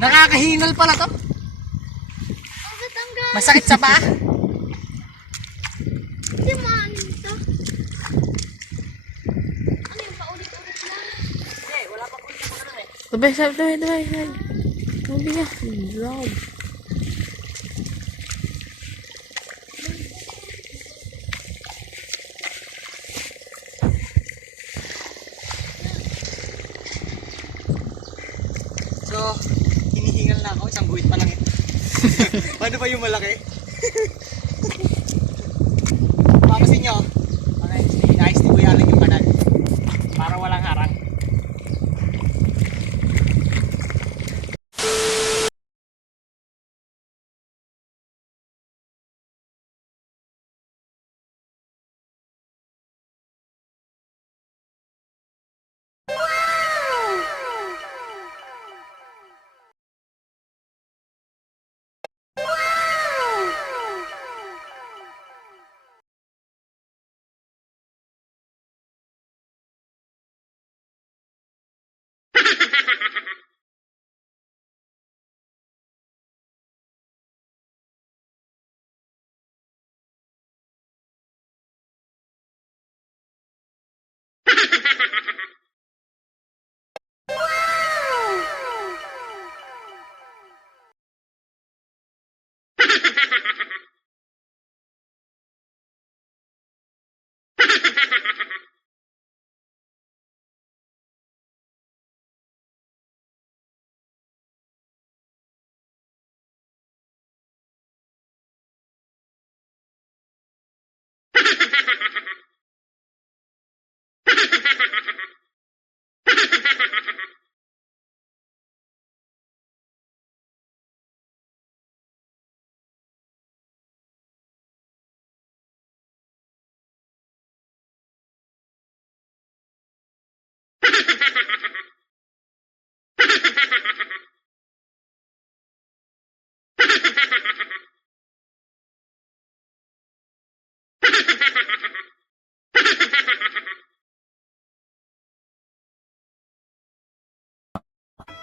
Nakakahingal pala to. Masakit sa paa. Hindi maano ito. Ano yung paulit-ulit lang? Hindi, wala pa ulit ako na eh. Sabay. Sabi nga, vlog. So, hinihingal na ako. Isang guhit pa lang ito. Paano ba yung malaki? Papasin nyo. Okay, nice. Di ko yalan yung kanan. Para walang harang.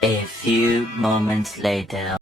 A few moments later.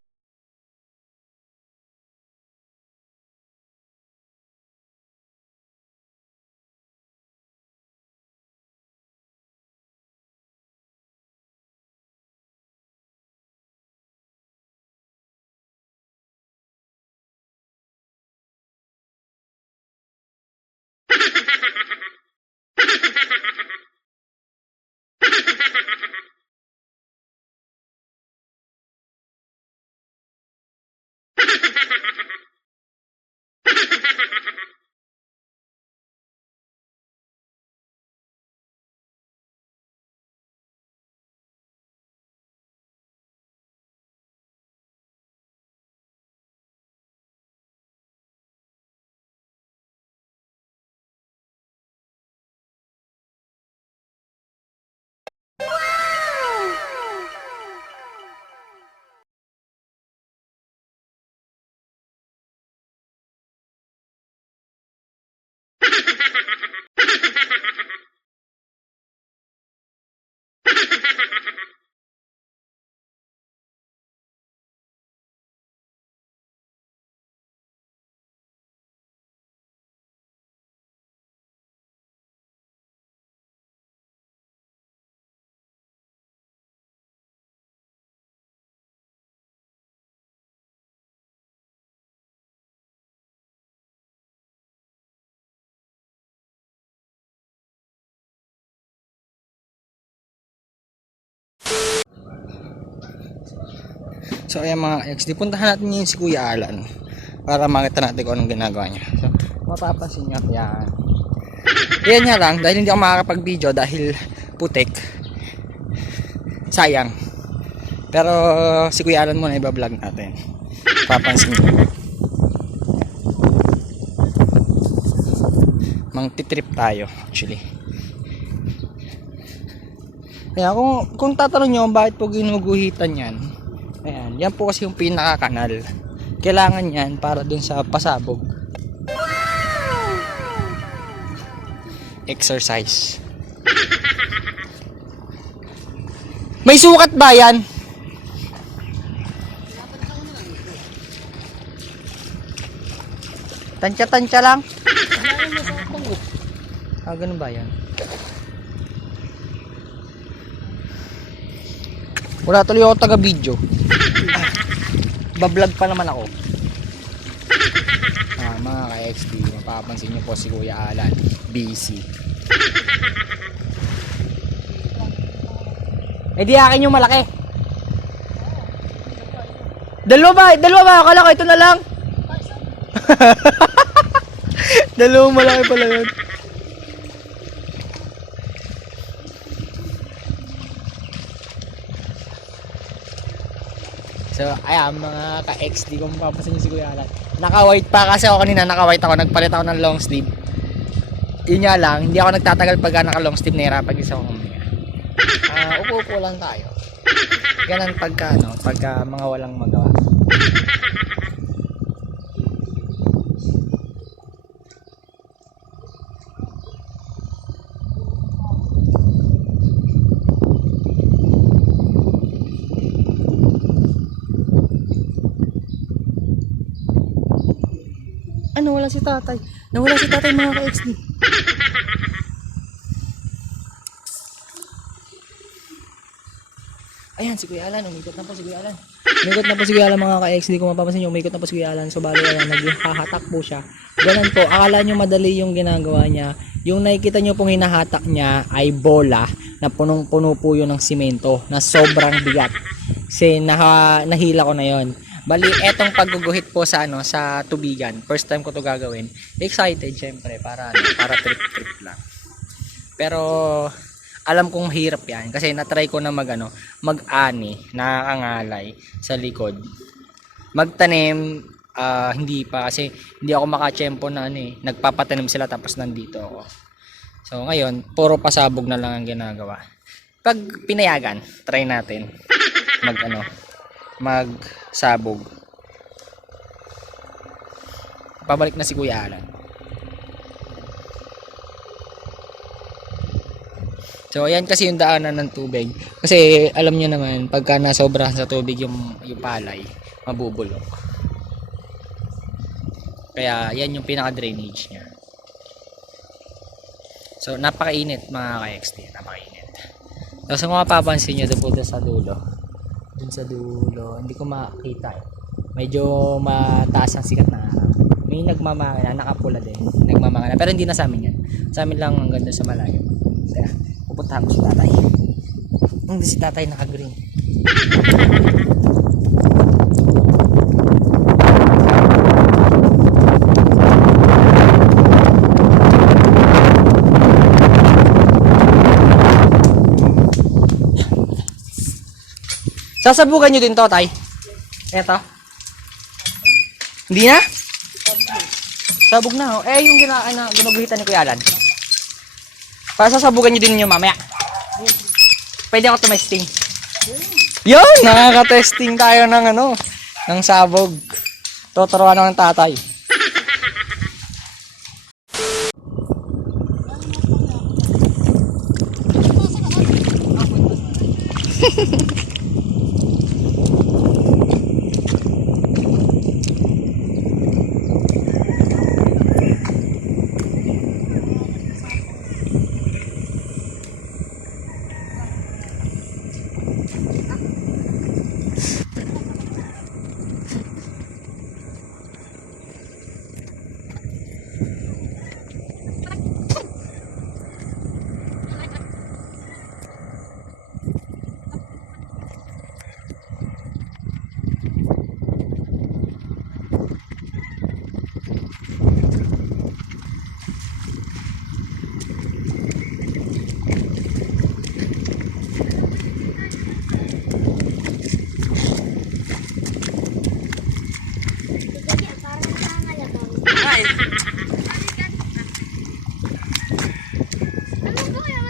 So ayan mga ex, di puntahan natin ngayon si Kuya Alan para makita natin kung anong ginagawa niya. So mapapansin nyo, yan. Yan nga lang, dahil hindi ako makakapag-video dahil putik. Sayang. Pero si Kuya Alan muna iba-vlog natin. Papansin nyo. Mang-titrip tayo actually. Ayan, kung tatanong nyo bakit po ginuguhitan yan, ayan, yan po kasi yung pinaka-kanal. Kailangan yan para dun sa pasabog. Exercise. May sukat ba yan? Tansya-tansya lang. Ganun ba yan? Wala tuloy ako taga-video. Bablog pa naman ako. Mga ka-XD, mapapansin nyo po si Kuya Alan. Busy. Eh di akin yung malaki. Dalawa ba? Akala ko ito na lang. Dalawang malaki pala yun. So, ayan, mga ka-XD, kung mapapansin nyo si Kuya Alan. Naka-white pa kasi ako kanina, naka-white ako. Nagpalit ako ng long sleeve. Yun nga lang, hindi ako nagtatagal pagka naka-long sleeve, nahirapan isa ako kumiga. Upo-upo lang tayo. Ganun pagka mga walang magawa. Nawala si tatay. Nawala si tatay, mga ka-XD. Ayan, si Kuya Alan. Umikot na po si Kuya Alan. Umikot na po si Kuya Alan, mga ka-XD. Kung mapapansin nyo, umikot na po si Kuya Alan. So, bali, ayan, naghahatak po siya. Ganun po. Akala nyo madali yung ginagawa niya. Yung nakikita nyo pong hinahatak niya ay bola na punong-puno po yun ng simento na sobrang bigat. Kasi nahila ko na yon. Bali, etong pagguguhit po sa sa tubigan. First time ko to gagawin. Excited syempre para trip lang. Pero alam kong hirap 'yan kasi na-try ko na mag-ani, nakakangalay sa likod. Magtanim hindi pa kasi hindi ako makatsyempo na nagpapatanim sila tapos nandito ako. So ngayon, puro pasabog na lang ang ginagawa. Pag pinayagan, try natin magsabog. Pabalik na si Kuya Alan. So ayan kasi yung daanan ng tubig. Kasi alam niyo naman pagka nasobrahan sa tubig yung palay, mabubulok. Kaya yan yung pinaka drainage niya. So napakainit, mga ka-XD, napakainit. So kung mapapansin niyo doon sa dulo. Dun sa dulo, hindi ko makita medyo mataas ang sikat ng araw. May nagmamangana, nakapula din, nagmamangana, pero hindi na sa amin yan, sa amin lang hanggang doon sa malayo. So pupuntahan ko si tatay. Hindi si tatay naka-green. Sasabugan nyo din to, tay? Eto. Hindi na? Sabog na, oh. Yung ginuguhitan ni Kuya Alan. Para sasabugan nyo din nyo mamaya. Pwede ako tumesting. Yun! Nakaka-testing tayo ng ng sabog. Tuturuan ako ng tatay.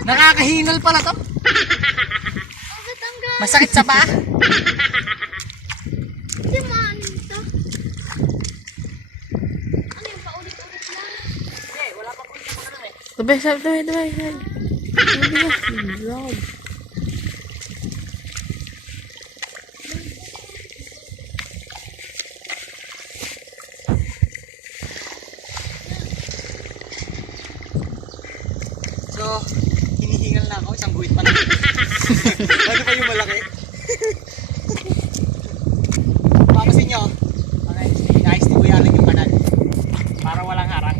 Nakakahingal pala to. Ang tatanggal. Masakit sa paa. Hindi maano ito. Ano yung paulit-ulit lang? Sabay, sabay, sabay, sabay. Mabigat. Vlog. So, hinihingal na ako. Isang guhit pa lang. Ano pa yung malaki? Papasin nyo. Nice, di ko yalan yung kanan. Para walang harang.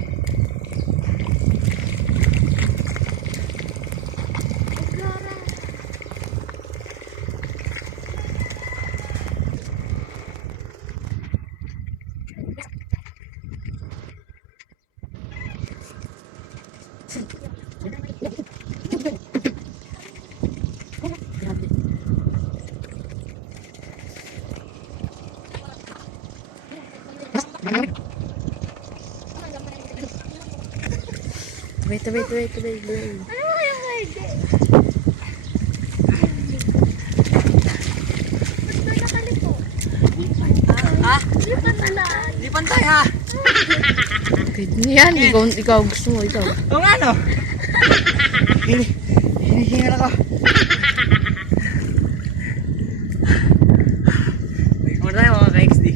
Sabay, sabay, sabay, sabay, sabay. Ano mo yung pwede? Ba't ba nakaliko? Ha? Hindi pa talaan. Di pantay ha? Pwede na yan. Ikaw gusto mo, ikaw. Oo nga no? Hinihingal ako. Wala tayo mga ka-XD.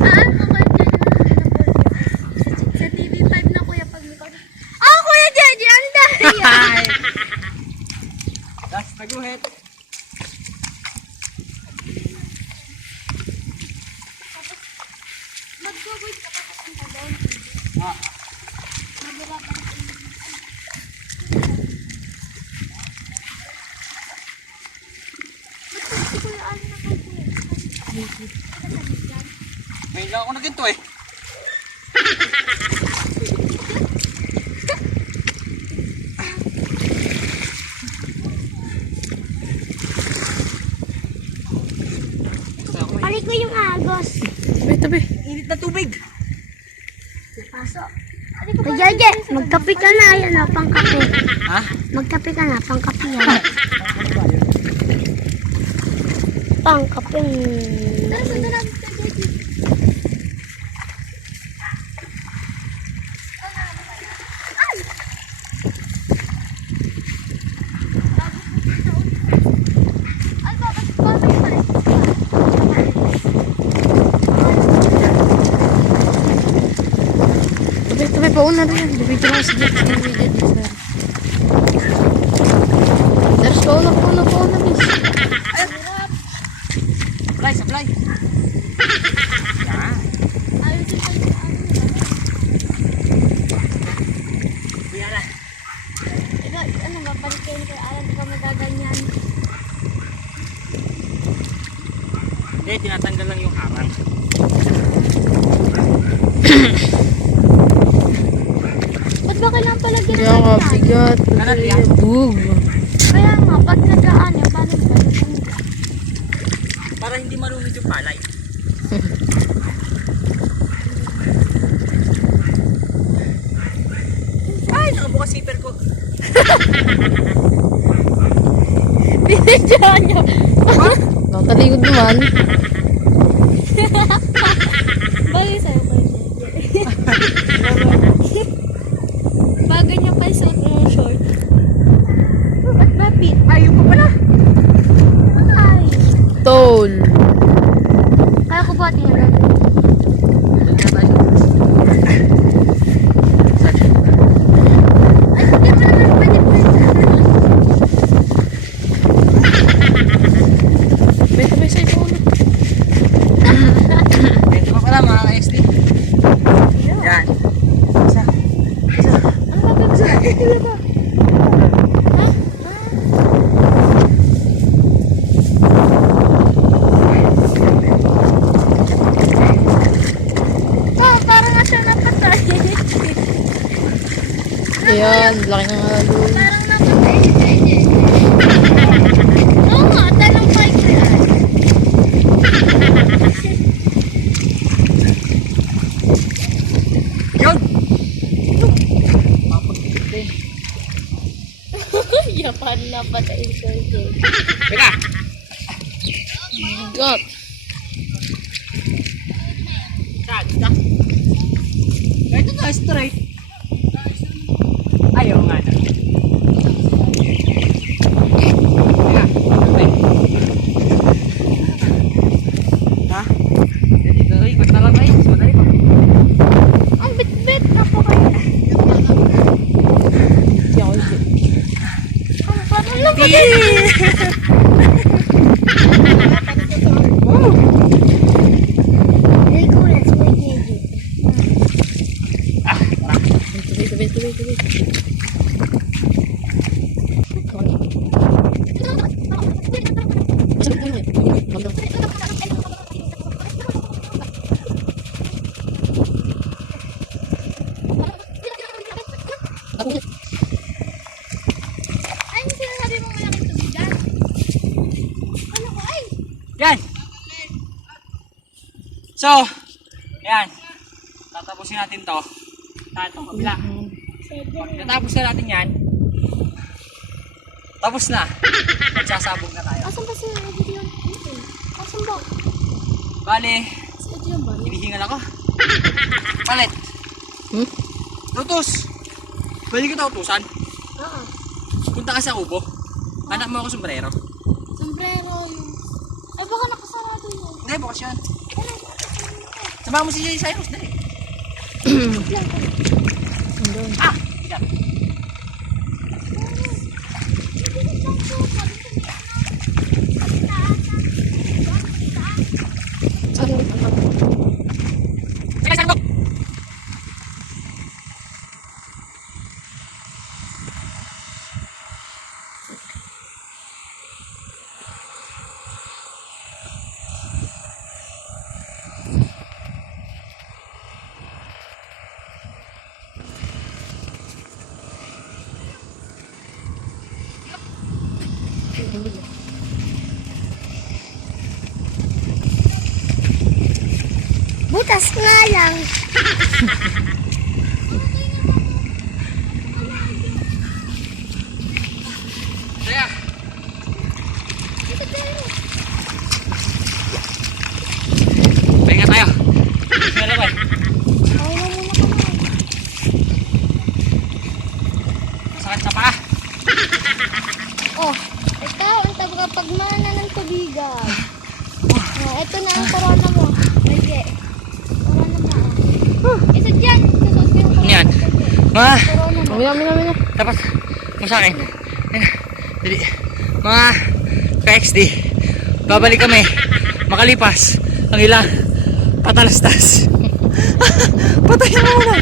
Ano ko sa TV5 na kuya pag likod. Oh, Kuya Jeje, ang dahil yan. Hi! That's naguhit. Mag-go-wait ka pa papunta doon. Ah. Mababa pa kasi. Ba't si Kuya Ali na kay Kuya? May lang ako na ganito eh. Ali ko yung agos. Sabay, sabay. Init na tubig. Paso. Kuya Jeje, magkape ka na. Ayan o, pangkape. Ha? Magkape ka na, pangkape yan. Pangkape. Tara, sundan natin sa Jeje. Ay! Ay, bakit coffee pa rin? Sabay, sabay, pauna rin yan. Dibidyo mo sa jet. Ders, pauna, pauna, pauna, bis. Supply, supply. Yan. Ayusin pa yung Kuya na. Ikaw, ano ba, balikin ko, alam ko magaganyan. Hindi, tinatanggal lang yung harang. Ba't ba kailangan pala Kaya ginagawa? nga, bigat. Kanan, yan. Bug. Kaya nga, pag nagaan yan, paano ba? Para hindi marunod yung palay. Ay, nakabukas zipper ko. Binidyohan niyo. Nakataligod naman. Bagay sa'yo pa Bagay niya pa sa short. Ba't ba, Pete? Ayun pa pala. Ay. Tol. Kaya ko ba tingnan? Ay, hindi mo naman pwede. Sabay, sabay, sabay, pauna. Ito pa pala mga ka-XD. Yan. Isa. Ano ba, Pepsi? Ano ba? Ha? Oh, parang nga siya napatay. Ayan, laki ng halo. Parang napatay si Jeje. Oo nga, tanong pa ko yan. Yun! Mapagpipit din. Japan na patayin ko yun. Teka! God. Saan? Ito na, straight. Ayaw nga na. Teka, okay. Ha? Dito, ikot na lang tayo. Madali pa. Ang bit-bit na po kayo. Ang parang lang po Hindi ko let's wait medyo. Tuloy. Ay, yung sinasabi mo malaking tubigan. Ano ko ay? Yan! So, yan. Tatapusin natin to. Itong kabila. Pag natapos na natin yan, tapos na. Magsasabog na tayo. Asan ba si Edith yun? Asan ba? Bale, Si Edith yun ba? hinihingal ako. Palit. Hmm? Lutos. Pwede kita utusan. Oo. Punta ka sa kubo. Anak mo ako sombrero. Sombrero yung... Ay, baka nakasarado yun. Hindi, bukas yan. Samahan mo si Cyrus. Dali. Ah! Yan. Sige, sabog! Butas nga lang. Teka. Pahinga tayo. Meron ba? Masakit sa paa. Oh, ikaw ang tagapagmana ng tubigan. Oh, ito na ang corona mo. Sige. Corona mo. Isa dyan. Susot ko yung corona. Yan. Sige. Mga, Corona mo. Mina. dapat mo sa akin. Ayan. Dali. Mga ka-XD, babalik kami makalipas ang ilang patalastas. Patayin mo muna.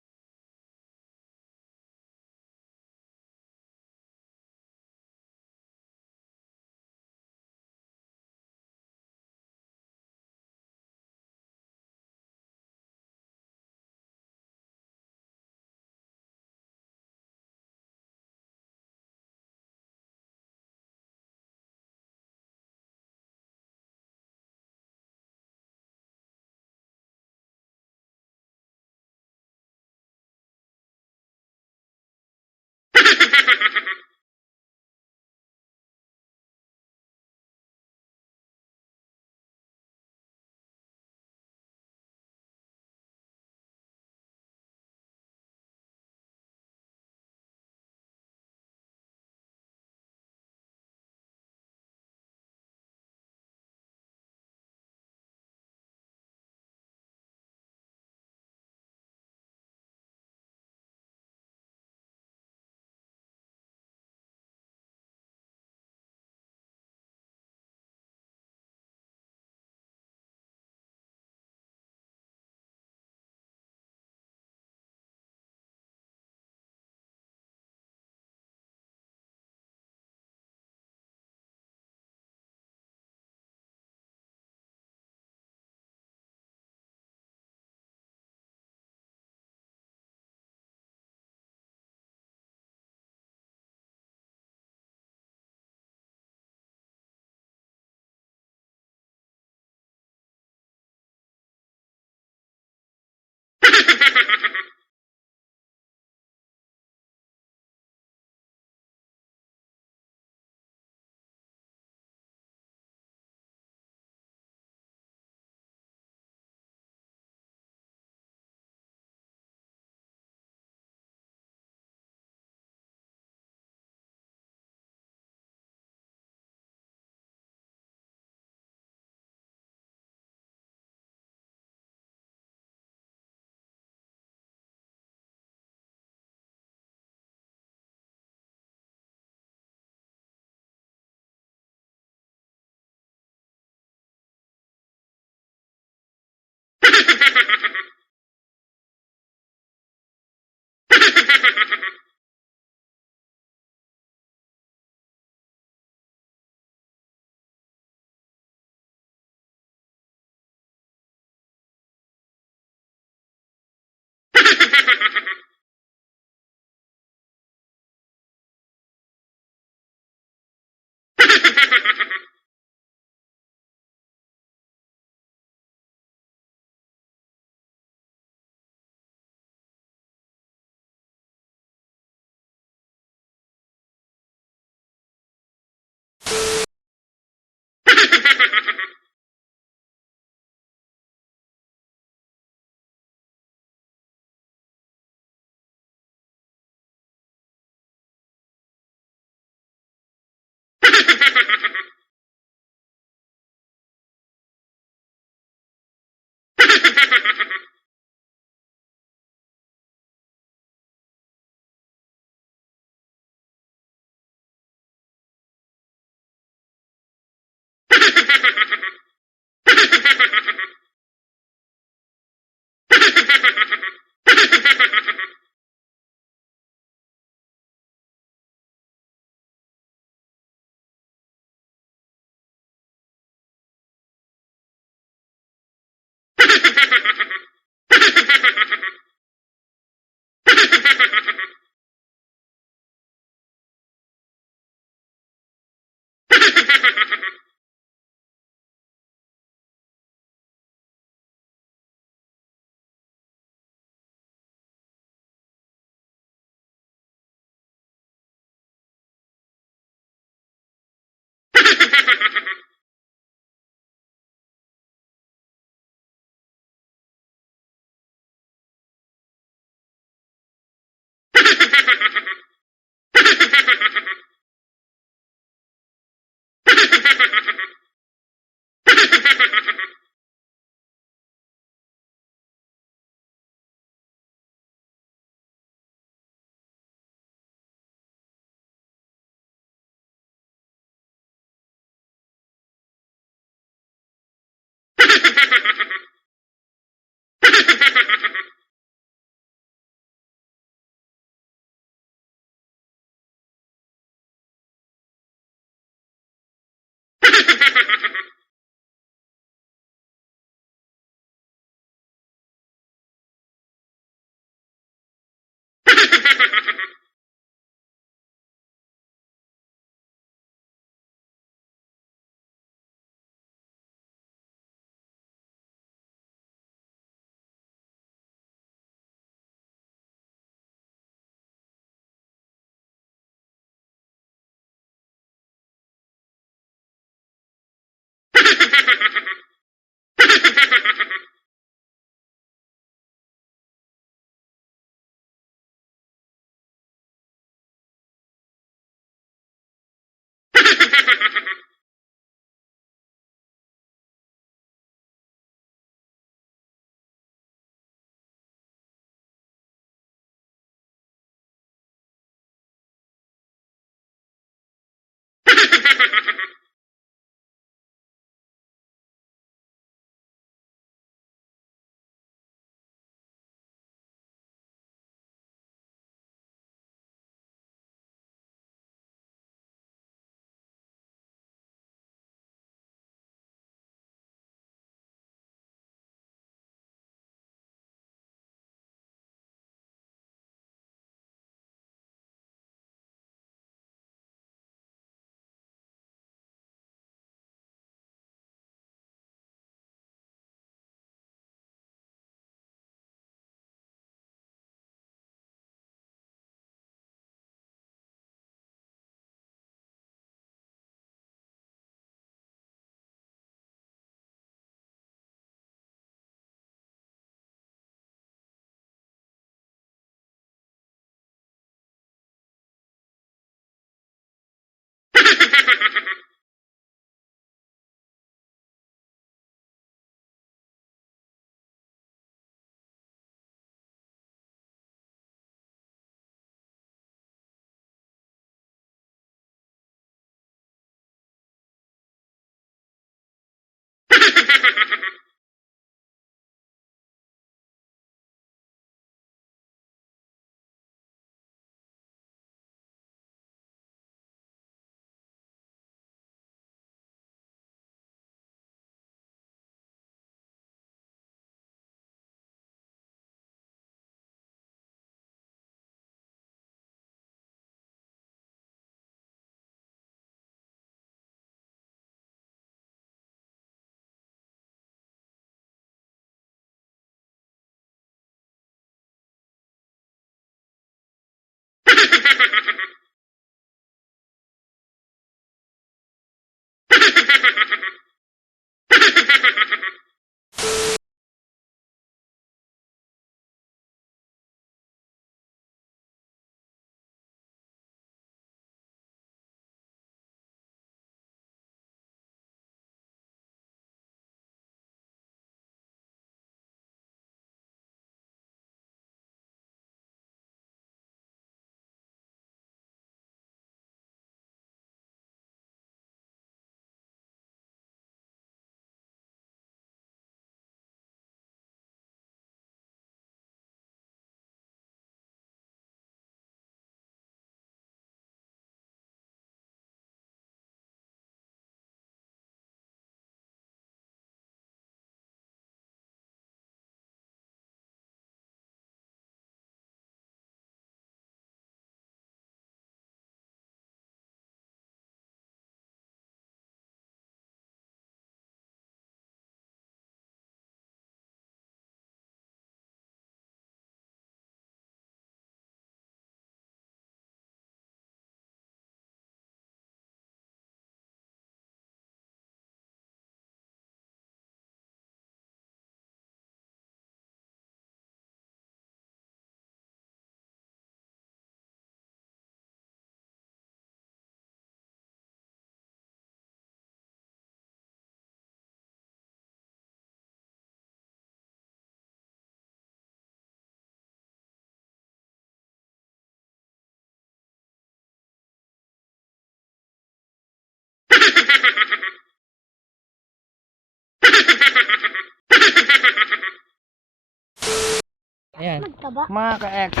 Ayan. Magtaba. Mga ka-XD.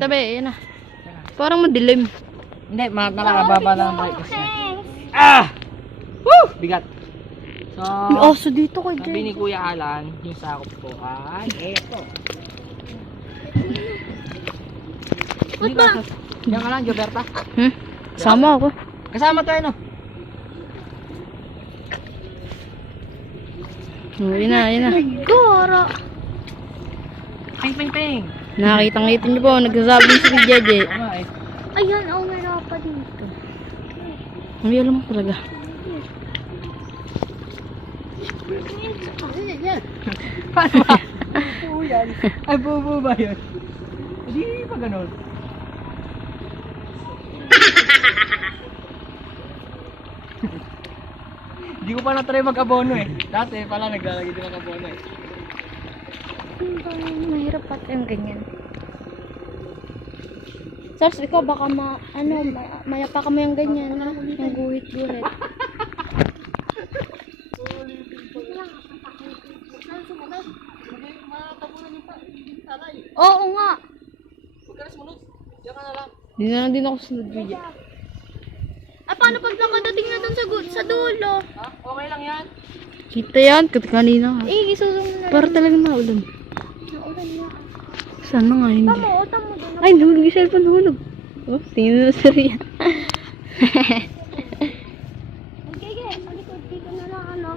Tabi. Ayan na. Parang madilim. Hindi, nakakababa lang ang brightness niya. Ah! Woo! Bigat. So, May aso dito kay sabi ni Kuya Alan, yung sakop ko ay eto. Hindi ka sa... Diyan ka lang, Gilberta. Sama ako. Kasama tayo, no? Oh, yun na. Goro. Ping. Nakakita niyo po, nagsasabi si Jeje. Ano eh? Ayun, oh, meron pa dito. May alam mo talaga. Paano ba? Bubu yan. Ay, bubu ba yun? Hindi pa ganun. Hindi ko pa na-try mag-abono eh. Dati pala naglalagay din ng abono eh. Mahirap pati yung ganyan. Sars, ikaw baka mayapa ka mo yung ganyan. Yung guhit-guhit. Oo nga. Huwag ka na sumunod. Diyan ka na lang. Hindi na lang din ako sunod video. Paano pag nakadating na dun sa dulo? Ha? Okay lang yan. Kita yan, kanina. Isusunod na. Para talaga maulan. Naulan na. Sana nga hindi. Tamo dun. Ay, nahulog yung cellphone, nahulog. Oh, tingin mo sa riyan. Okay, palikod dito na lang ano.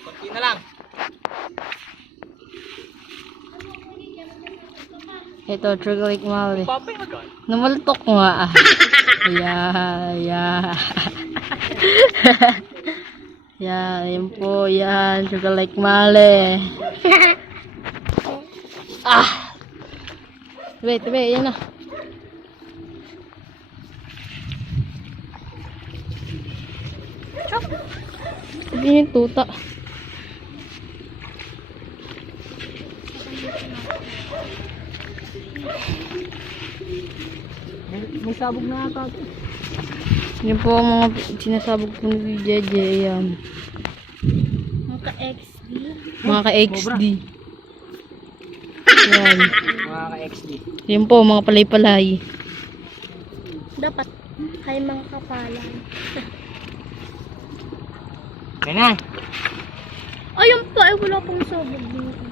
Konti na lang. Ito, Trigger Lake Mall. Papay na gan. Namaltok nga. Yeah. Yan, yun po, yan. Trigger Lake Mall. Tabi, yan na. Sabi yung tuta. May sabog na ata ito. Yun po ang mga sinasabog po ni Jeje. Yan. Mga XD. Mga ka-XD. Yan. Mga ka-XD. Yun po, mga palay-palay. Dapat ay mga kapalan. Kaya na. Ayun pa, wala pang sabog dito.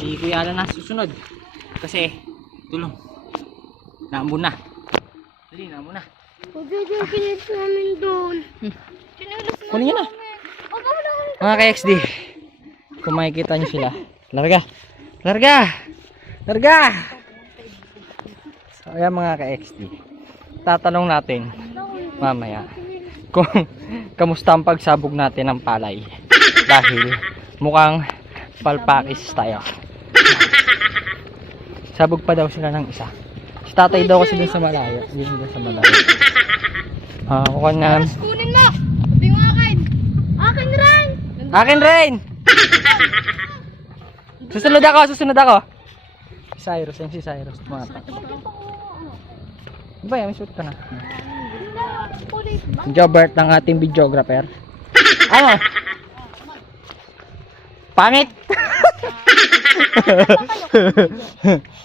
Si Kuya Alan na susunod. Kasi, tulong. Naambun na. Dali, naambun na. Pagkakit namin doon. Sinulos na Kunin niyo na. namin. Wala. Mga ka-XD, kung makikita nyo sila, larga! Larga! Larga! So, ayan mga ka-XD. Tatanong natin mamaya kung kamusta ang pagsabog natin ng palay. Dahil mukhang palpakis tayo. Sabog pa daw sila ng isa. Si tatay daw kasi dun sa malayo. Yun dun sa malayo. Mukhang na. Kunin mo! Sabi mo akin! Akin rin! Akin rin! Susunod ako, susunod ako. Si Cyrus, yan si Cyrus. Mga pa. Diba yan, may shoot ka na. Si Jobert ng ating videographer. Ano? Pangit!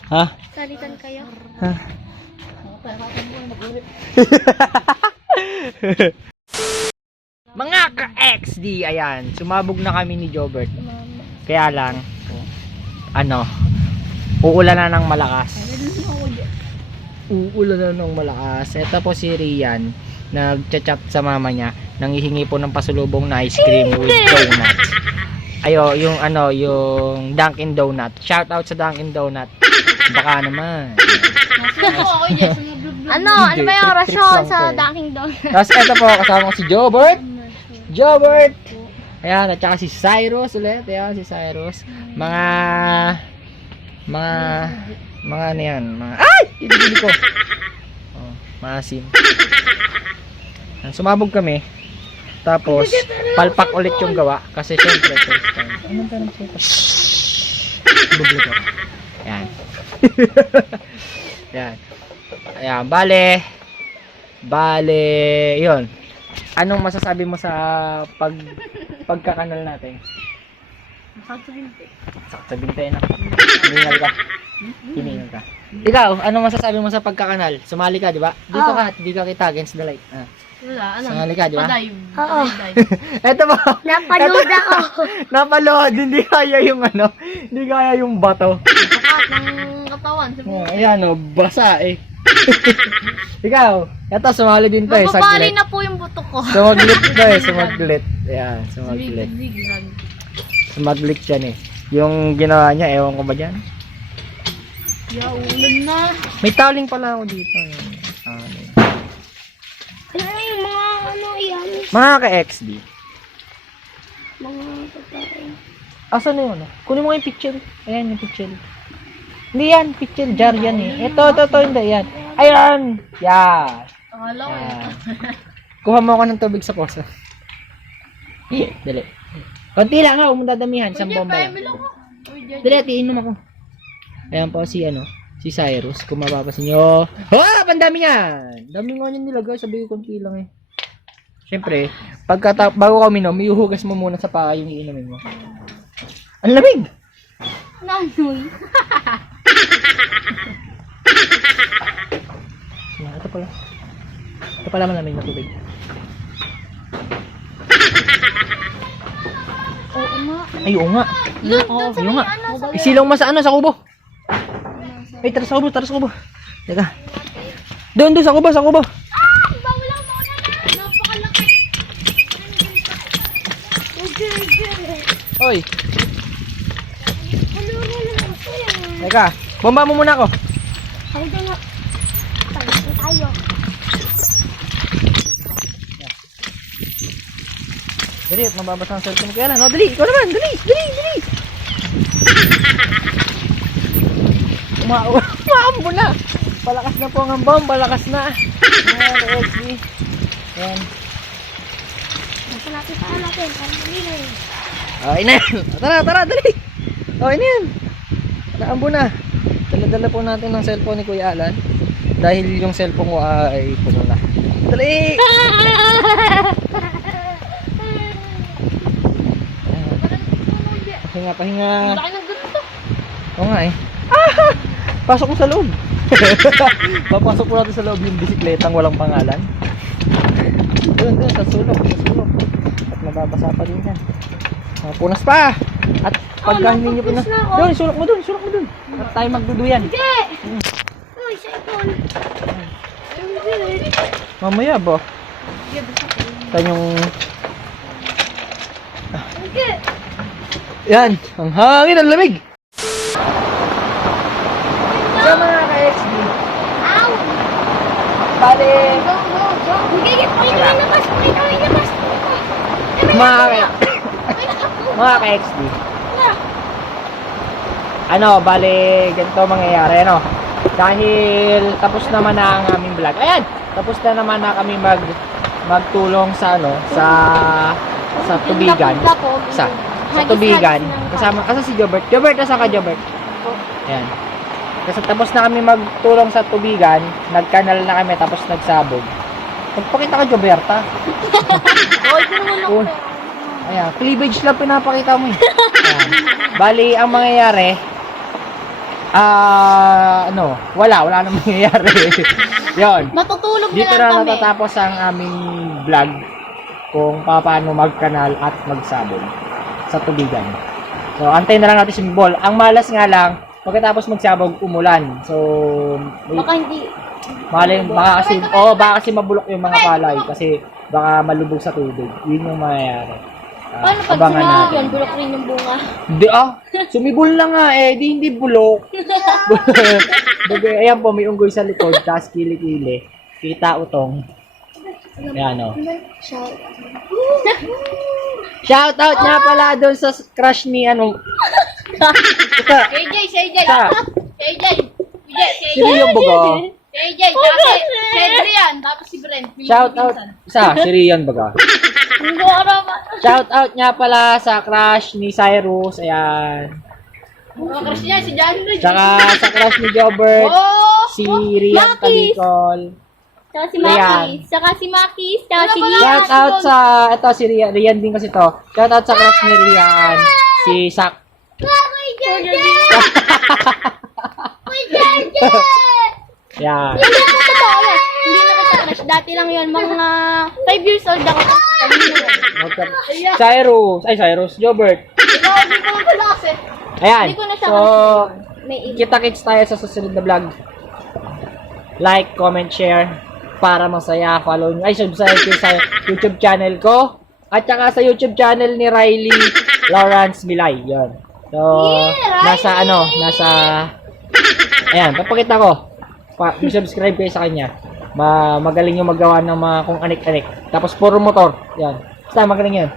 Ha? Salitan kayo. Mga ka-XD, ayan, sumabog na kami ni Jobert. Kaya lang, uulan na ng malakas. Uulan na ng malakas. Ito po si Rian, nagchat-chat sa mama niya, nanghihingi po ng pasulubong na ice cream with donuts. Ayo, yung yung Dunkin Donut. Shout out sa Dunkin Donut. Baka naman. Ano ba yung orasyon sa Dunkin Donuts? Tapos ito po, kasama ko si Jobert. Jobert! Ayan, at saka si Cyrus ulit. Ayan, si Cyrus. Mga ano yan? Ay! Ibigili ko. Oh, maasim. Sumabog kami. Tapos, palpak ulit yung gawa. Kasi syempre, first time. Anong tanong sa'yo? Bubli ko. Ayan. Ayan. Ayan, bale, yun. Anong masasabi mo sa pagkakanal natin? Sakto binte na. Hiningal ka. Hiningal ka. Ikaw, anong masasabi mo sa pagkakanal? Sumali ka, di ba? Dito kita against the light. Wala, Sumali ka, di ba? Oo. Eto ba? Napanood ako. Napalood, hindi kaya yung hindi kaya yung bato. Lahat ng katawan. Oh, ayan basa eh. Ikaw, eto sumali din to eh, Mababali saglit. na po yung buto ko. Sumaglit to eh, sumaglit. Ayan, sumaglit. Zigzag. Sumaglit yan eh. Yung ginawa niya, ewan ko ba dyan? Ulan na. May taling pala ako dito. Ano yung mga yan? Mga ka-XD. Mga pagkain. Asan na yun? Kunin mo yung picture. Ayan yung picture. Hindi yan, picture jar yan eh. Ito, hindi yan. Ayan! Yan! Akala ko Yan. Kuha mo ako ng tubig sa poso. Dali. Konti lang ha, huwag mong dadamihan. Isang bomba lang. Dali, iinom ako. Ayan po si Cyrus. Kung mapapasin nyo. Oh, pandami yan! Dami nga niyan nilagay. Sabi ko konti lang eh. Siyempre, bago ka minom, iuhugas mo muna sa paa yung iinumin mo. Ang lamig! Nanoy. Yan, ito pala. Ito pala malamig na tubig. Oo nga. Ay, oo nga. Oo nga. Isilaw mo sa kubo. Ay, tara sa kubo. Teka. Doon sa kubo. Bawal ako na. Napakalaki. Oy. Teka, bomba mo muna ako. Ay, nga. Tayo. Dali, mababasa ang cellphone mo kaya lang. No, dali, ikaw naman, dali. Umaambo na. Palakas na po ang bomb, palakas na. Ayan, XD. Ayan. Nasa natin pa natin. Parang malino eh. Okay na yan. Tara, dali. Okay na yan. Naambo na. Dala-dala po natin ng cellphone ni Kuya Alan. Dahil yung cellphone ko ay puno na. Dali! Pahinga. Laki ng ganito. Oo nga eh. Pasok mo sa loob. Papasok po natin sa loob yung bisikletang walang pangalan. Doon, sa sulok. At mababasa pa din yan. Punas pa! At pagka hindi nyo punas... Doon, sulok mo doon. At tayo magduduyan. Hindi! Uy, cellphone. Mamaya ba? Tayo yung... Yan, ang hangin, ang lamig. So mga ka-XD, Ow! bali, Go, go, go. Hindi, labas. mga ka-XD, ano, bali, ganito mangyayari, ano, dahil tapos naman na ang aming vlog. Ayan, tapos na naman na kami magtulong sa, ano, sa tubigan. Sa tubigan. Kasama, asa si Jobert? Jobert, asa ka, Jobert? Ayan. Kasi tapos na kami magtulong sa tubigan, nagkanal na kami, tapos nagsabog. Magpakita ka, Joberta. Oh. Ayan, cleavage lang pinapakita mo eh. Ayan. Bali, ang mangyayari, ano, wala nang mangyayari. Yon. Matutulog Dito na natatapos ang aming vlog kung paano magkanal at magsabog sa tubigan. So, antayin na lang natin si Ball. Ang malas nga lang, pagkatapos magsabog, umulan. So, Baka hindi. baka kasi mabulok yung mga palay kasi baka malubog sa tubig. Yun yung mangyayari. Paano pag Abangan sumabog natin. yan? Bulok rin yung bunga. Hindi sumibol na nga eh, hindi bulok. Ayan po, may unggoy sa likod, tapos kili-kili. Kita utong. Ayan o. Shout out nga pala doon sa crush ni ano. AJ. Sino yung bugo? AJ, tapos si Adrian, tapos si Brent. Shout out. Si Rian baga. Hindi araman. Shout out nga pala sa crush ni Cyrus. Ayan. Mga crush niya, si John Ridge. Tsaka sa crush ni Jobert. Si Rian Talikol. Saka si Rian. Makis. Saka si Makis. Saka si Lian. Shout out sa, ito si Rian. Rian din kasi to. Shout out sa crush ni Rian. Si Sak. Yan. Hindi na totoo yan. Hindi na kita crush. Dati lang yun. Mga 5 years old ako. Cyrus. Jobert. Hindi ko na pala kasi. Ayan. Hindi ko na siya So, May kita-kits tayo sa susunod na vlog. Like, comment, share para masaya. Follow nyo. Subscribe kayo sa YouTube channel ko. At saka sa YouTube channel ni Riley Lawrence Milay. Yan. So, ayan, papakita ko. Subscribe kayo sa kanya. Magaling yung magawa ng mga kung anik-anik. Tapos puro motor. Yan. Basta magaling yan.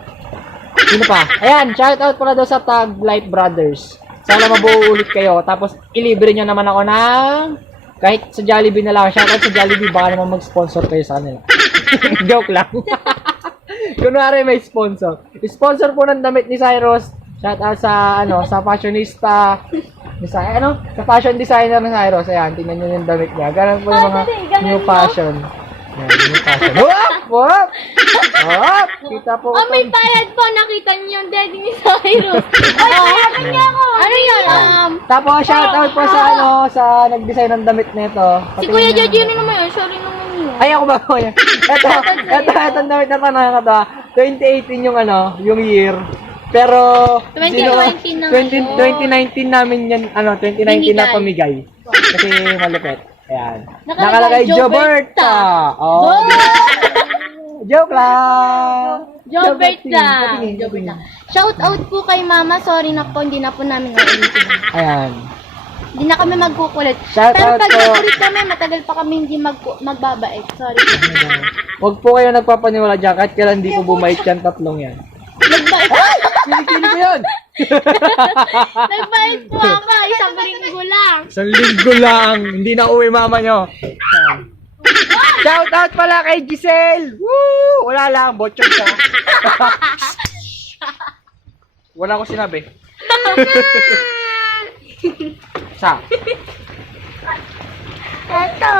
Sino pa? Ayan, shout out pala daw sa Tag Light Brothers. Sana mabuo ulit kayo. Tapos ilibre nyo naman ako ng kahit sa Jollibee na lang. Shout out sa Jollibee. Baka naman mag-sponsor kayo sa kanila. Joke lang. Kunwari may sponsor. Sponsor po ng damit ni Cyrus. Shout out sa sa fashionista. Sa fashion designer ni Cyrus. Ayan, tingnan nyo yung damit niya. Ganun po yung mga new fashion. Ayan, new fashion. Whoop! Kita po. may payad po. Nakita niyo yung daddy ni Cyrus. Payagan niya ako. Ano yun? Tapos shoutout po sa sa nag-design ng damit nito. Si Kuya Jojo naman yun. Sorry naman yun. Ay ako ba ko yan? Ito damit na nakakatawa. 2018 yung year. Pero 2019 na 2019 namin yan 2019 na pamigay. Kasi malupit. Ayan. Nakalagay, Joberta. Oh. Joke lang. Jobert Patingin. lang. Shout out po kay Mama. Sorry na po, hindi na po namin uulitin. Ayan. Hindi na kami magkukulit. Shout Pero out pag po. nakulit kami, matagal pa kami hindi magbabait. Sorry po. Huwag po kayo nagpapaniwala dyan kahit kailan hindi po bumait yan, tatlong yan. Nagbait. Kilikili ko yun! Nagbait po ako. Isang linggo lang. Isang linggo lang, hindi na uwi mama nyo. Shout out pala kay Giselle! Woo! Wala lang, botchog ka. Wala ko sinabi. Sa? Ito.